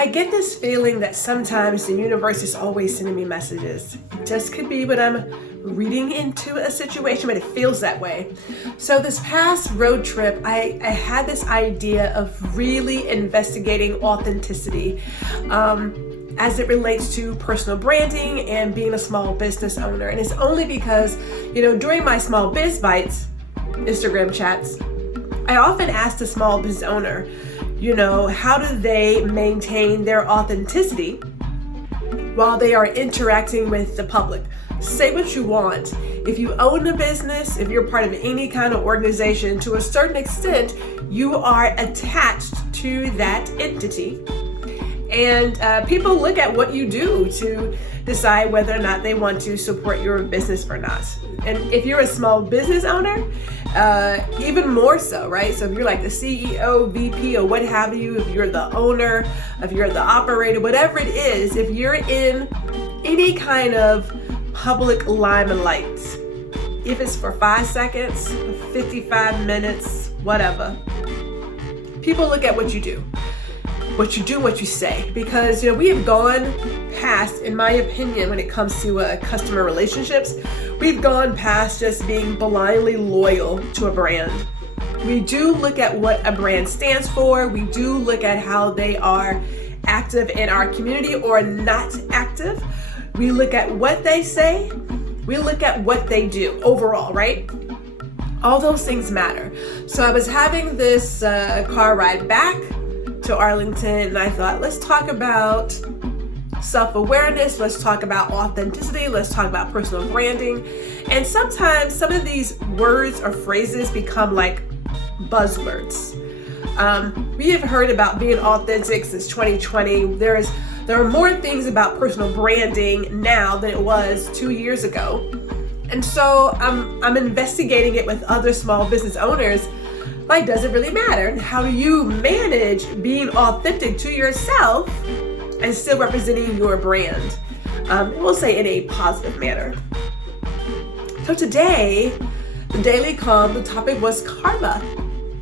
I get this feeling that sometimes the universe is always sending me messages. It just could be when I'm reading into a situation, but it feels that way. So this past road trip, I had this idea of really investigating authenticity as it relates to personal branding and being a small business owner. And it's only because, during my small biz bites, Instagram chats, I often ask the small business owner, how do they maintain their authenticity while they are interacting with the public? Say what you want. If you own a business, if you're part of any kind of organization, to a certain extent, you are attached to that entity. And people look at what you do to decide whether or not they want to support your business or not. And if you're a small business owner, even more so, right? So if you're like the CEO, VP, or what have you, if you're the owner, if you're the operator, whatever it is, if you're in any kind of public limelight, if it's for 5 seconds, 55 minutes, whatever, people look at what you do. What you say, because we have gone past, in my opinion, when it comes to customer relationships, we've gone past just being blindly loyal to a brand. We do look at what a brand stands for. We do look at how they are active in our community or not active. We look at what they say. We look at what they do overall, right? All those things matter. So I was having this car ride back to Arlington, and I thought, let's talk about self-awareness, let's talk about authenticity, let's talk about personal branding. And sometimes some of these words or phrases become like buzzwords. We have heard about being authentic since 2020. There are more things about personal branding now than it was 2 years ago. And so I'm investigating it with other small business owners. Like, does it really matter? And how do you manage being authentic to yourself and still representing your brand? We'll say in a positive manner. So today, the Daily Calm, the topic was karma,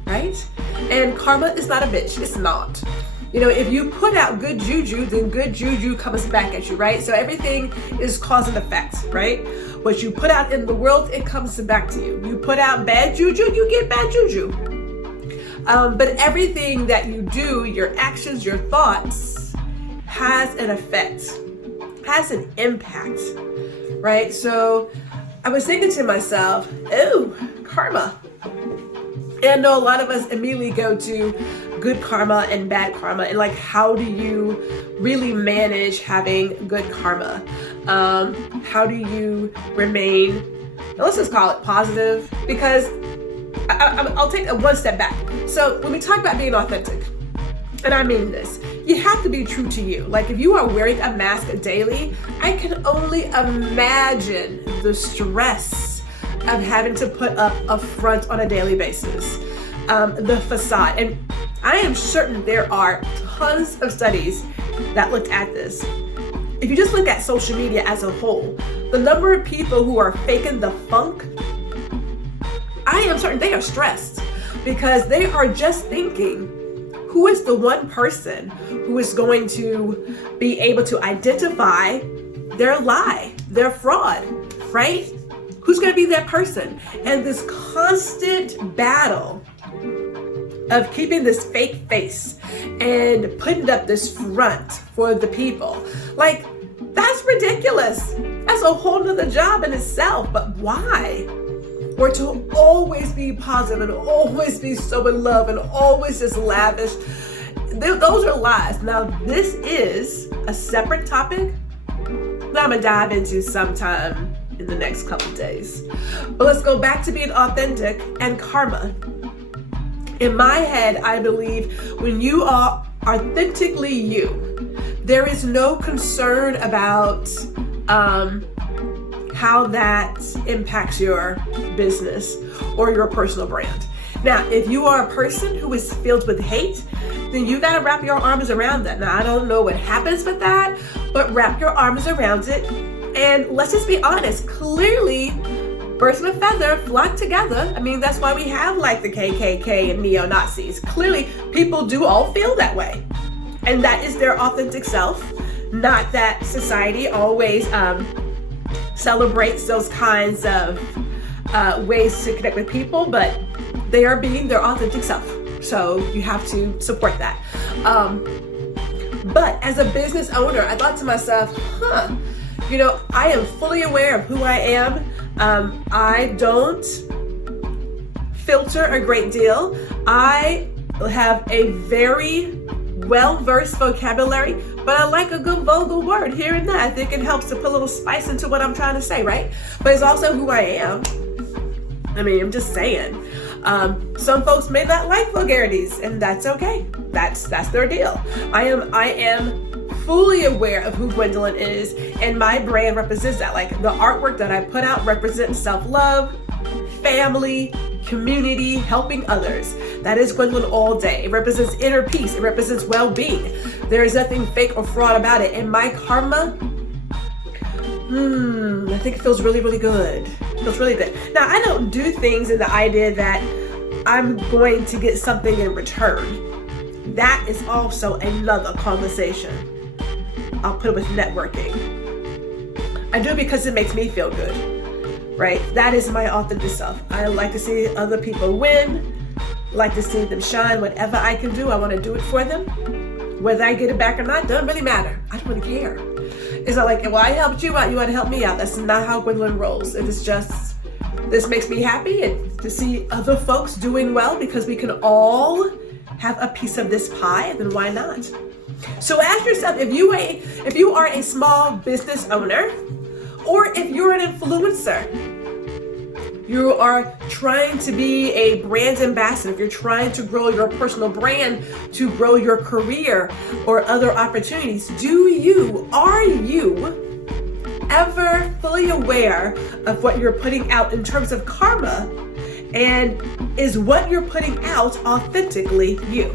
right? And karma is not a bitch. It's not. If you put out good juju, then good juju comes back at you, right? So everything is cause and effect, right? What you put out in the world, it comes back to you. You put out bad juju, you get bad juju. But everything that you do, your actions, your thoughts, has an effect, has an impact, right? So I was thinking to myself, oh, karma. And I know a lot of us immediately go to good karma and bad karma, and like, how do you really manage having good karma? How do you remain, let's just call it positive, because I'll take one step back. So when we talk about being authentic, and I mean this, you have to be true to you. Like, if you are wearing a mask daily, I can only imagine the stress of having to put up a front on a daily basis, the facade. And I am certain there are tons of studies that looked at this. If you just look at social media as a whole, the number of people who are faking the funk, I am certain they are stressed because they are just thinking, who is the one person who is going to be able to identify their lie, their fraud, right? Who's going to be that person? And this constant battle of keeping this fake face and putting up this front for the people. Like, that's ridiculous. That's a whole nother job in itself. But why? Or to always be positive and always be so in love and always just lavish. Those are lies. Now, this is a separate topic that I'm gonna dive into sometime in the next couple days. But let's go back to being authentic and karma. In my head, I believe when you are authentically you, there is no concern about how that impacts your business or your personal brand. Now, if you are a person who is filled with hate, then you gotta wrap your arms around that. Now, I don't know what happens with that, but wrap your arms around it. And let's just be honest, clearly, birds of a feather flock together. I mean, that's why we have like the KKK and neo-Nazis. Clearly, people do all feel that way. and that is their authentic self. Not that society always celebrates those kinds of ways to connect with people, but they are being their authentic self. So you have to support that. But as a business owner, I thought to myself, I am fully aware of who I am. I don't filter a great deal. I have a very well-versed vocabulary, but I like a good vulgar word here and there. I think it helps to put a little spice into what I'm trying to say, right? But it's also who I am. I mean, I'm just saying. Some folks may not like vulgarities, and that's okay. That's their deal. I am fully aware of who Gwendolyn is, and my brand represents that. Like, the artwork that I put out represents self-love, family, community, helping others. That is Gwendolyn all day. It represents inner peace. It represents well-being. There is nothing fake or fraud about it. And my karma, I think it feels really, really good. It feels really good. Now, I don't do things in the idea that I'm going to get something in return. That is also another conversation. I'll put it with networking. I do it because it makes me feel good, right? That is my authentic self. I like to see other people win, like to see them shine. Whatever I can do, I want to do it for them. Whether I get it back or not, doesn't really matter. I don't really care. It's not like, well, I helped you out, you want to help me out. That's not how Gwendolyn rolls. It is just, this makes me happy, and to see other folks doing well, because we can all have a piece of this pie, then why not? So ask yourself, if you are a small business owner, or if you're an influencer, you are trying to be a brand ambassador, if you're trying to grow your personal brand, to grow your career or other opportunities, are you ever fully aware of what you're putting out in terms of karma? And is what you're putting out authentically you?